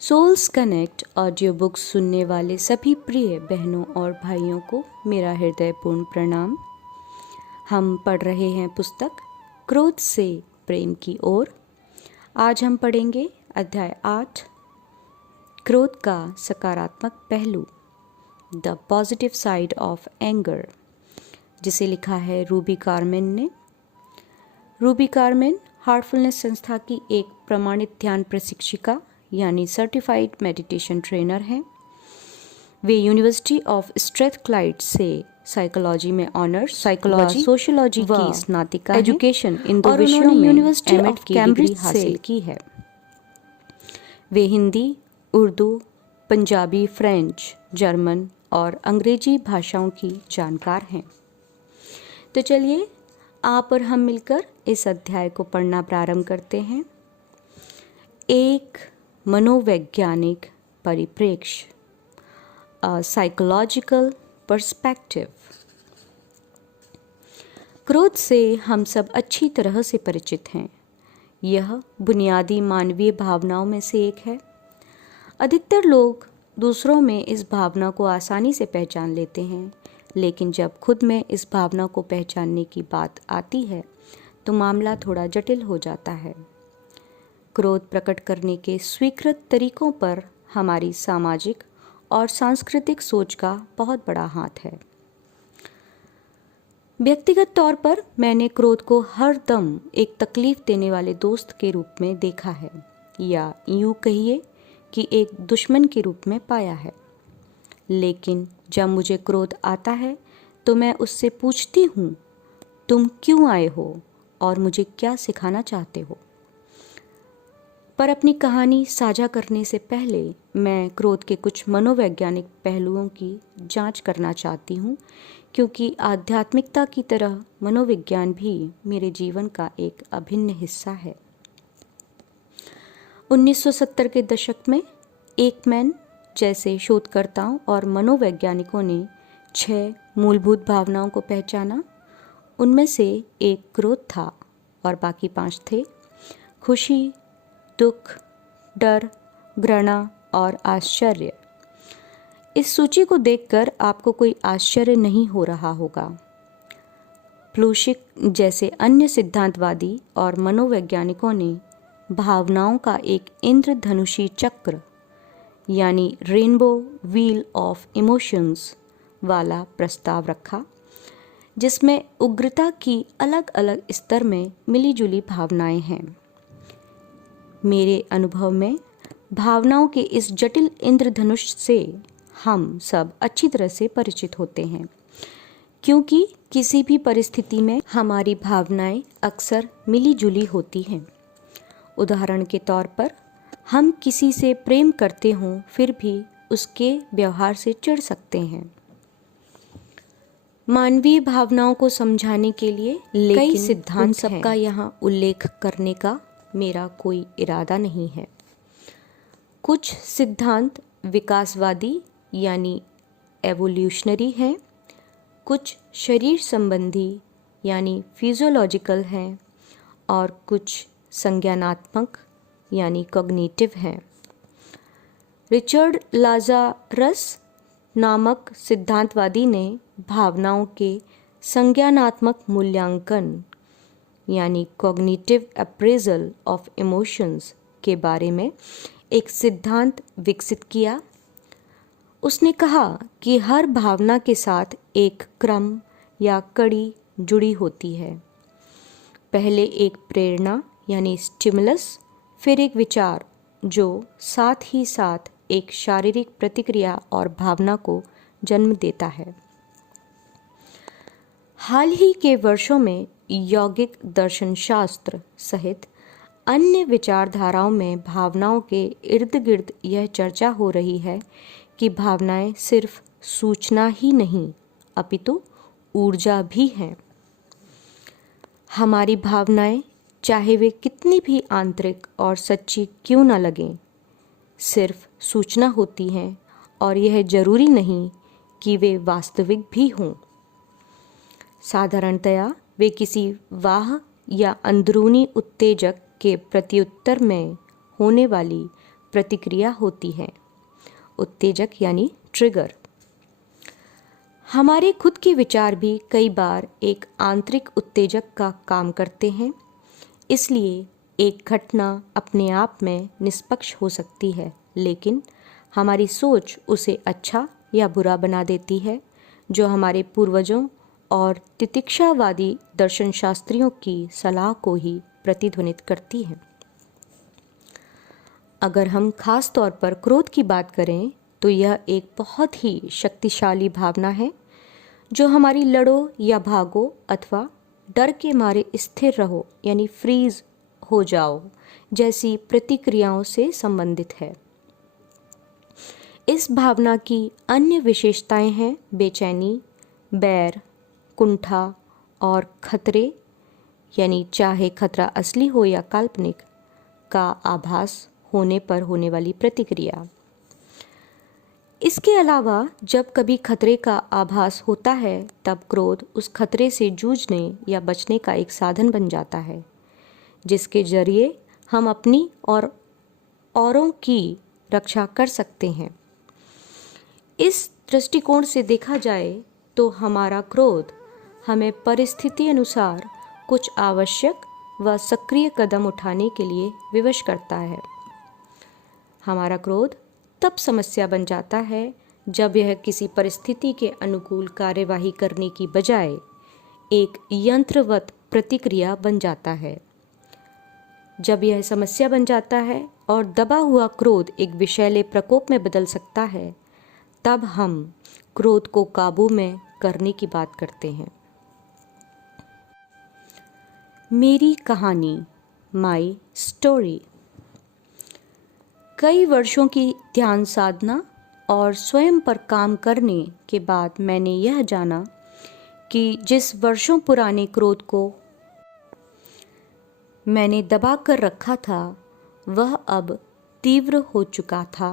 Souls connect audio books सुनने वाले सभी प्रिय बहनों और भाइयों को मेरा हृदयपूर्ण प्रणाम। हम पढ़ रहे हैं पुस्तक क्रोध से प्रेम की ओर। आज हम पढ़ेंगे अध्याय 8, क्रोध का सकारात्मक पहलू, the positive side of anger, जिसे लिखा है रूबी कार्मेन ने। रूबी कार्मेन हार्टफुलनेस संस्था की एक प्रमाणित ध्यान प्रशिक्षिका यानी सर्टिफाइड मेडिटेशन ट्रेनर हैं। वे यूनिवर्सिटी ऑफ स्ट्रेथक्लाइड से साइकोलॉजी में ऑनर्स, साइकोलॉजी, सोशियोलॉजी की स्नातिका, एजुकेशन इन दो विषयों में यूनिवर्सिटी ऑफ कैम्ब्रिज हासिल की है। वे हिंदी, उर्दू, पंजाबी, फ्रेंच, जर्मन और अंग्रेजी भाषाओं की जानकार हैं। तो चलिए आप और हम मिलकर इस अध्याय को पढ़ना प्रारंभ करते हैं। एक मनोवैज्ञानिक परिप्रेक्ष्य, अ साइकोलॉजिकल पर्सपेक्टिव। क्रोध से हम सब अच्छी तरह से परिचित हैं। यह बुनियादी मानवीय भावनाओं में से एक है। अधिकतर लोग दूसरों में इस भावना को आसानी से पहचान लेते हैं, लेकिन जब खुद में इस भावना को पहचानने की बात आती है तो मामला थोड़ा जटिल हो जाता है। क्रोध प्रकट करने के स्वीकृत तरीकों पर हमारी सामाजिक और सांस्कृतिक सोच का बहुत बड़ा हाथ है। व्यक्तिगत तौर पर मैंने क्रोध को हर दम एक तकलीफ देने वाले दोस्त के रूप में देखा है, या यूँ कहिए कि एक दुश्मन के रूप में पाया है। लेकिन जब मुझे क्रोध आता है तो मैं उससे पूछती हूँ, तुम क्यों आए हो और मुझे क्या सिखाना चाहते हो? पर अपनी कहानी साझा करने से पहले मैं क्रोध के कुछ मनोवैज्ञानिक पहलुओं की जांच करना चाहती हूँ, क्योंकि आध्यात्मिकता की तरह मनोविज्ञान भी मेरे जीवन का एक अभिन्न हिस्सा है। 1970 के दशक में एकमैन जैसे शोधकर्ताओं और मनोवैज्ञानिकों ने 6 मूलभूत भावनाओं को पहचाना। उनमें से एक क्रोध था और बाकी 5 थे: खुशी, दुख, डर, घृणा और आश्चर्य। इस सूची को देखकर आपको कोई आश्चर्य नहीं हो रहा होगा। प्लूशिक जैसे अन्य सिद्धांतवादी और मनोवैज्ञानिकों ने भावनाओं का एक इंद्रधनुषी चक्र यानी रेनबो व्हील ऑफ इमोशंस वाला प्रस्ताव रखा, जिसमें उग्रता की अलग अलग स्तर में मिलीजुली भावनाएं हैं। मेरे अनुभव में भावनाओं के इस जटिल इंद्रधनुष से हम सब अच्छी तरह से परिचित होते हैं, क्योंकि किसी भी परिस्थिति में हमारी भावनाएं अक्सर मिलीजुली होती हैं। उदाहरण के तौर पर, हम किसी से प्रेम करते हों फिर भी उसके व्यवहार से चिढ़ सकते हैं। मानवीय भावनाओं को समझाने के लिए कई सिद्धांत सबका यहाँ उल्लेख करने का मेरा कोई इरादा नहीं है। कुछ सिद्धांत विकासवादी यानी एवोल्यूशनरी हैं, कुछ शरीर संबंधी यानी फिजियोलॉजिकल हैं, और कुछ संज्ञानात्मक यानी कॉग्निटिव हैं। रिचर्ड लाज़ारस नामक सिद्धांतवादी ने भावनाओं के संज्ञानात्मक मूल्यांकन यानी कॉग्निटिव अप्रेजल ऑफ इमोशंस के बारे में एक सिद्धांत विकसित किया। उसने कहा कि हर भावना के साथ एक क्रम या कड़ी जुड़ी होती है। पहले एक प्रेरणा यानी स्टिमुलस, फिर एक विचार जो साथ ही साथ एक शारीरिक प्रतिक्रिया और भावना को जन्म देता है। हाल ही के वर्षों में यौगिक दर्शन शास्त्र सहित अन्य विचारधाराओं में भावनाओं के इर्द गिर्द यह चर्चा हो रही है कि भावनाएं सिर्फ सूचना ही नहीं अपितु ऊर्जा भी हैं। हमारी भावनाएं, चाहे वे कितनी भी आंतरिक और सच्ची क्यों न लगें, सिर्फ सूचना होती हैं, और यह जरूरी नहीं कि वे वास्तविक भी हों। साधारणतया वे किसी वाह या अंदरूनी उत्तेजक के प्रत्युत्तर में होने वाली प्रतिक्रिया होती है। उत्तेजक यानी ट्रिगर। हमारे खुद के विचार भी कई बार एक आंतरिक उत्तेजक का काम करते हैं। इसलिए एक घटना अपने आप में निष्पक्ष हो सकती है, लेकिन हमारी सोच उसे अच्छा या बुरा बना देती है, जो हमारे पूर्वजों और तितिक्षावादी दर्शनशास्त्रियों की सलाह को ही प्रतिध्वनित करती है। अगर हम खास तौर पर क्रोध की बात करें तो यह एक बहुत ही शक्तिशाली भावना है, जो हमारी लड़ो या भागो अथवा डर के मारे स्थिर रहो यानी फ्रीज हो जाओ जैसी प्रतिक्रियाओं से संबंधित है। इस भावना की अन्य विशेषताएं हैं बेचैनी, बैर, कुंठा और खतरे यानी चाहे खतरा असली हो या काल्पनिक का आभास होने पर होने वाली प्रतिक्रिया। इसके अलावा जब कभी खतरे का आभास होता है तब क्रोध उस खतरे से जूझने या बचने का एक साधन बन जाता है, जिसके जरिए हम अपनी और औरों की रक्षा कर सकते हैं। इस दृष्टिकोण से देखा जाए तो हमारा क्रोध हमें परिस्थिति अनुसार कुछ आवश्यक व सक्रिय कदम उठाने के लिए विवश करता है। हमारा क्रोध तब समस्या बन जाता है जब यह किसी परिस्थिति के अनुकूल कार्यवाही करने की बजाय एक यंत्रवत प्रतिक्रिया बन जाता है। जब यह समस्या बन जाता है और दबा हुआ क्रोध एक विषैले प्रकोप में बदल सकता है, तब हम क्रोध को काबू में करने की बात करते हैं। मेरी कहानी, माई स्टोरी। कई वर्षों की ध्यान साधना और स्वयं पर काम करने के बाद मैंने यह जाना कि जिस वर्षों पुराने क्रोध को मैंने दबा कर रखा था वह अब तीव्र हो चुका था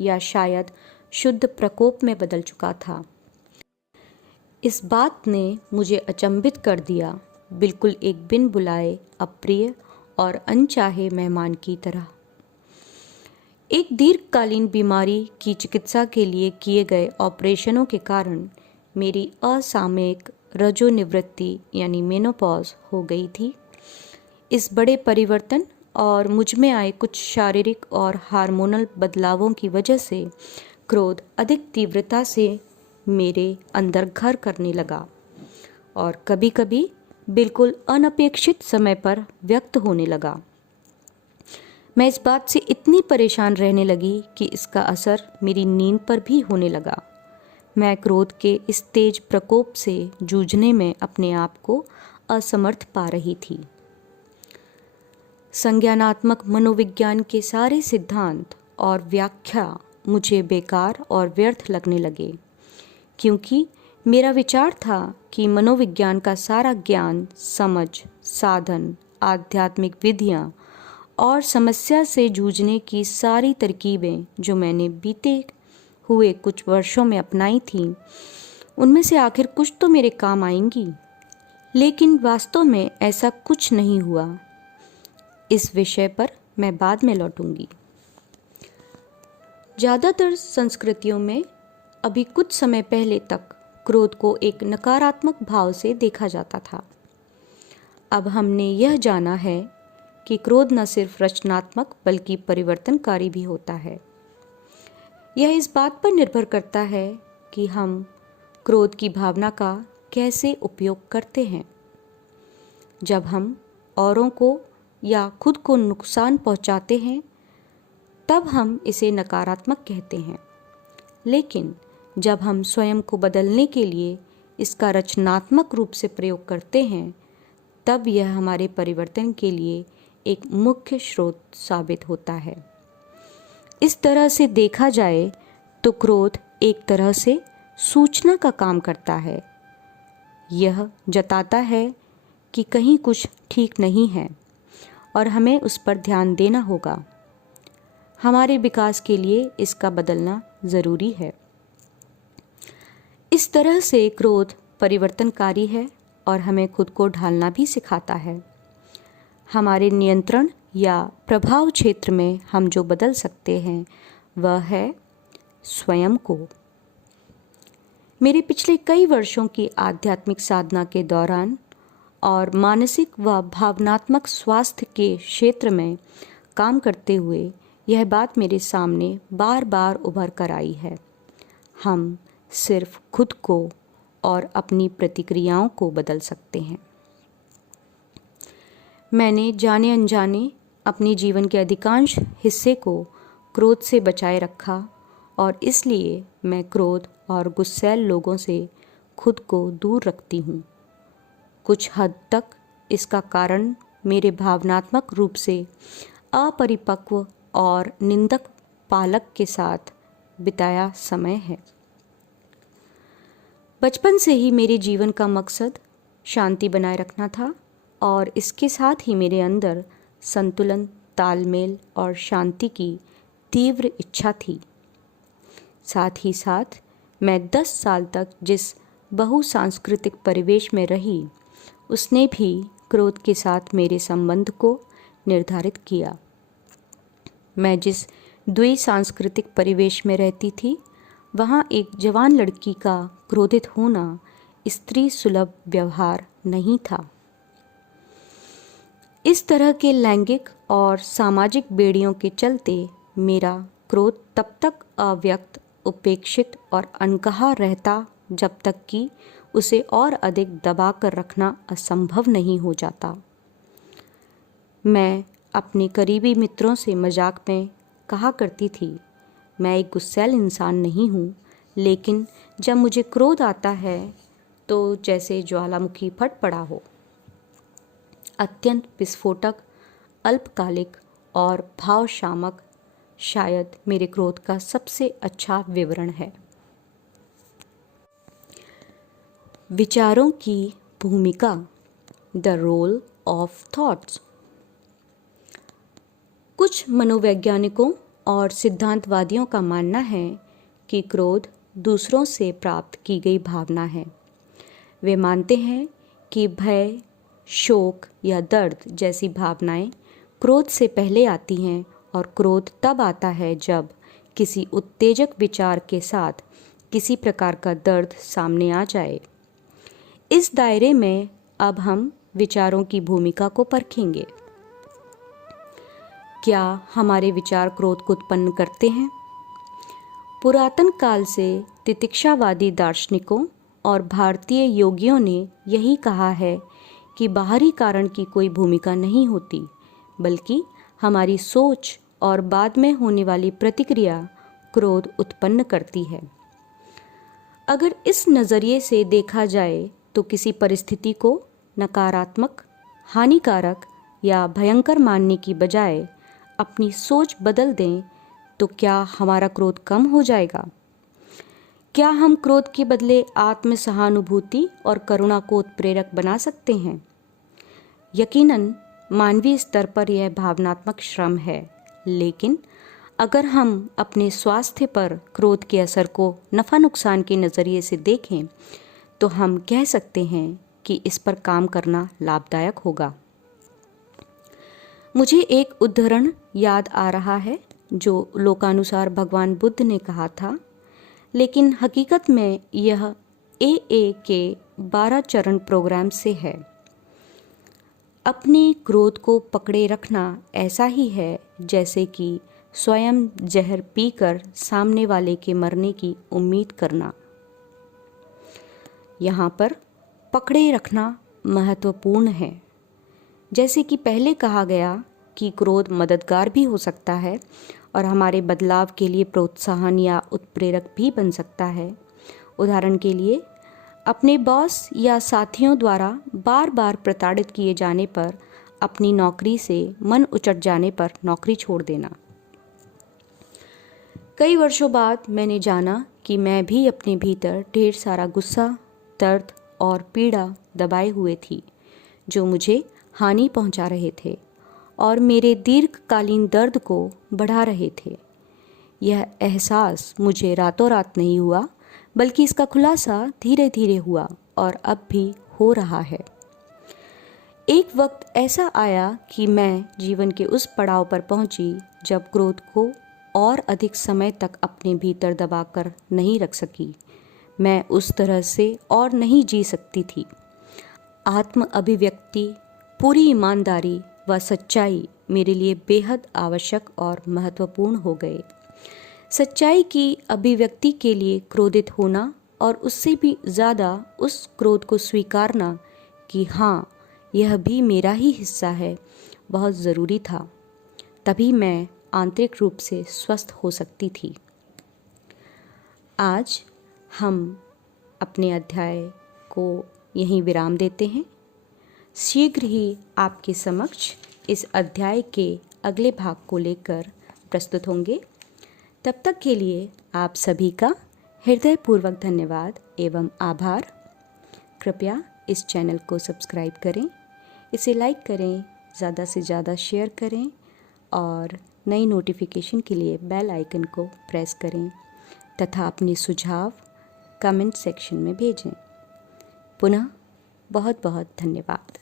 या शायद शुद्ध प्रकोप में बदल चुका था। इस बात ने मुझे अचंभित कर दिया, बिल्कुल एक बिन बुलाए अप्रिय और अनचाहे मेहमान की तरह। एक दीर्घकालीन बीमारी की चिकित्सा के लिए किए गए ऑपरेशनों के कारण मेरी असामयिक रजोनिवृत्ति यानी मेनोपॉज हो गई थी। इस बड़े परिवर्तन और मुझ में आए कुछ शारीरिक और हार्मोनल बदलावों की वजह से क्रोध अधिक तीव्रता से मेरे अंदर घर करने लगा और कभी-कभी बिल्कुल अनपेक्षित समय पर व्यक्त होने लगा। मैं इस बात से इतनी परेशान रहने लगी कि इसका असर मेरी नींद पर भी होने लगा। मैं क्रोध के इस तेज प्रकोप से जूझने में अपने आप को असमर्थ पा रही थी। संज्ञानात्मक मनोविज्ञान के सारे सिद्धांत और व्याख्या मुझे बेकार और व्यर्थ लगने लगे, क्योंकि मेरा विचार था कि मनोविज्ञान का सारा ज्ञान, समझ, साधन, आध्यात्मिक विधियाँ और समस्या से जूझने की सारी तरकीबें जो मैंने बीते हुए कुछ वर्षों में अपनाई थीं, उनमें से आखिर कुछ तो मेरे काम आएंगी। लेकिन वास्तव में ऐसा कुछ नहीं हुआ। इस विषय पर मैं बाद में लौटूंगी। ज़्यादातर संस्कृतियों में अभी कुछ समय पहले तक क्रोध को एक नकारात्मक भाव से देखा जाता था। अब हमने यह जाना है कि क्रोध न सिर्फ रचनात्मक बल्कि परिवर्तनकारी भी होता है। यह इस बात पर निर्भर करता है कि हम क्रोध की भावना का कैसे उपयोग करते हैं। जब हम औरों को या खुद को नुकसान पहुंचाते हैं तब हम इसे नकारात्मक कहते हैं, लेकिन जब हम स्वयं को बदलने के लिए इसका रचनात्मक रूप से प्रयोग करते हैं तब यह हमारे परिवर्तन के लिए एक मुख्य स्रोत साबित होता है। इस तरह से देखा जाए तो क्रोध एक तरह से सूचना का काम करता है। यह जताता है कि कहीं कुछ ठीक नहीं है और हमें उस पर ध्यान देना होगा। हमारे विकास के लिए इसका बदलना ज़रूरी है। इस तरह से क्रोध परिवर्तनकारी है और हमें खुद को ढालना भी सिखाता है। हमारे नियंत्रण या प्रभाव क्षेत्र में हम जो बदल सकते हैं वह है स्वयं को। मेरे पिछले कई वर्षों की आध्यात्मिक साधना के दौरान और मानसिक व भावनात्मक स्वास्थ्य के क्षेत्र में काम करते हुए यह बात मेरे सामने बार बार उभर कर आई है। हम सिर्फ खुद को और अपनी प्रतिक्रियाओं को बदल सकते हैं। मैंने जाने अनजाने अपने जीवन के अधिकांश हिस्से को क्रोध से बचाए रखा और इसलिए मैं क्रोध और गुस्सैल लोगों से खुद को दूर रखती हूँ। कुछ हद तक इसका कारण मेरे भावनात्मक रूप से अपरिपक्व और निंदक पालक के साथ बिताया समय है। बचपन से ही मेरे जीवन का मकसद शांति बनाए रखना था और इसके साथ ही मेरे अंदर संतुलन, तालमेल और शांति की तीव्र इच्छा थी। साथ ही साथ मैं 10 साल तक जिस बहुसांस्कृतिक परिवेश में रही उसने भी क्रोध के साथ मेरे संबंध को निर्धारित किया। मैं जिस द्विसांस्कृतिक परिवेश में रहती थी वहाँ एक जवान लड़की का क्रोधित होना स्त्री सुलभ व्यवहार नहीं था। इस तरह के लैंगिक और सामाजिक बेड़ियों के चलते मेरा क्रोध तब तक अव्यक्त, उपेक्षित और अनकहा रहता जब तक कि उसे और अधिक दबा कर रखना असंभव नहीं हो जाता। मैं अपने करीबी मित्रों से मजाक में कहा करती थी, मैं एक गुस्सैल इंसान नहीं हूँ, लेकिन जब मुझे क्रोध आता है तो जैसे ज्वालामुखी फट पड़ा हो। अत्यंत विस्फोटक, अल्पकालिक और भावशामक शायद मेरे क्रोध का सबसे अच्छा विवरण है। विचारों की भूमिका, द रोल ऑफ थॉट्स। कुछ मनोवैज्ञानिकों और सिद्धांतवादियों का मानना है कि क्रोध दूसरों से प्राप्त की गई भावना है। वे मानते हैं कि भय, शोक या दर्द जैसी भावनाएं क्रोध से पहले आती हैं और क्रोध तब आता है जब किसी उत्तेजक विचार के साथ किसी प्रकार का दर्द सामने आ जाए। इस दायरे में अब हम विचारों की भूमिका को परखेंगे। क्या हमारे विचार क्रोध को उत्पन्न करते हैं? पुरातन काल से तितिक्षावादी दार्शनिकों और भारतीय योगियों ने यही कहा है कि बाहरी कारण की कोई भूमिका नहीं होती, बल्कि हमारी सोच और बाद में होने वाली प्रतिक्रिया क्रोध उत्पन्न करती है। अगर इस नज़रिए से देखा जाए तो किसी परिस्थिति को नकारात्मक, हानिकारक या भयंकर मानने की बजाय अपनी सोच बदल दें तो क्या हमारा क्रोध कम हो जाएगा? क्या हम क्रोध के बदले आत्म सहानुभूति और करुणा को उत्प्रेरक बना सकते हैं? यकीनन मानवीय स्तर पर यह भावनात्मक श्रम है, लेकिन अगर हम अपने स्वास्थ्य पर क्रोध के असर को नफ़ा नुकसान के नज़रिए से देखें तो हम कह सकते हैं कि इस पर काम करना लाभदायक होगा। मुझे एक उदाहरण याद आ रहा है जो लोकानुसार भगवान बुद्ध ने कहा था, लेकिन हकीकत में यह AA के 12 चरण प्रोग्राम से है। अपने क्रोध को पकड़े रखना ऐसा ही है जैसे कि स्वयं जहर पीकर सामने वाले के मरने की उम्मीद करना। यहाँ पर पकड़े रखना महत्वपूर्ण है। जैसे कि पहले कहा गया कि क्रोध मददगार भी हो सकता है और हमारे बदलाव के लिए प्रोत्साहन या उत्प्रेरक भी बन सकता है। उदाहरण के लिए, अपने बॉस या साथियों द्वारा बार बार प्रताड़ित किए जाने पर अपनी नौकरी से मन उचट जाने पर नौकरी छोड़ देना। कई वर्षों बाद मैंने जाना कि मैं भी अपने भीतर ढेर सारा गुस्सा, दर्द और पीड़ा दबाए हुए थी जो मुझे हानि पहुंचा रहे थे और मेरे दीर्घकालीन दर्द को बढ़ा रहे थे। यह एहसास मुझे रातों रात नहीं हुआ, बल्कि इसका खुलासा धीरे धीरे हुआ और अब भी हो रहा है। एक वक्त ऐसा आया कि मैं जीवन के उस पड़ाव पर पहुंची जब क्रोध को और अधिक समय तक अपने भीतर दबाकर नहीं रख सकी। मैं उस तरह से और नहीं जी सकती थी। आत्म अभिव्यक्ति, पूरी ईमानदारी व सच्चाई मेरे लिए बेहद आवश्यक और महत्वपूर्ण हो गए। सच्चाई की अभिव्यक्ति के लिए क्रोधित होना और उससे भी ज़्यादा उस क्रोध को स्वीकारना कि हाँ, यह भी मेरा ही हिस्सा है, बहुत ज़रूरी था। तभी मैं आंतरिक रूप से स्वस्थ हो सकती थी। आज हम अपने अध्याय को यहीं विराम देते हैं। शीघ्र ही आपके समक्ष इस अध्याय के अगले भाग को लेकर प्रस्तुत होंगे। तब तक के लिए आप सभी का हृदयपूर्वक धन्यवाद एवं आभार। कृपया इस चैनल को सब्सक्राइब करें, इसे लाइक करें, ज़्यादा से ज़्यादा शेयर करें और नई नोटिफिकेशन के लिए बेल आइकन को प्रेस करें तथा अपने सुझाव कमेंट सेक्शन में भेजें। पुनः बहुत बहुत धन्यवाद।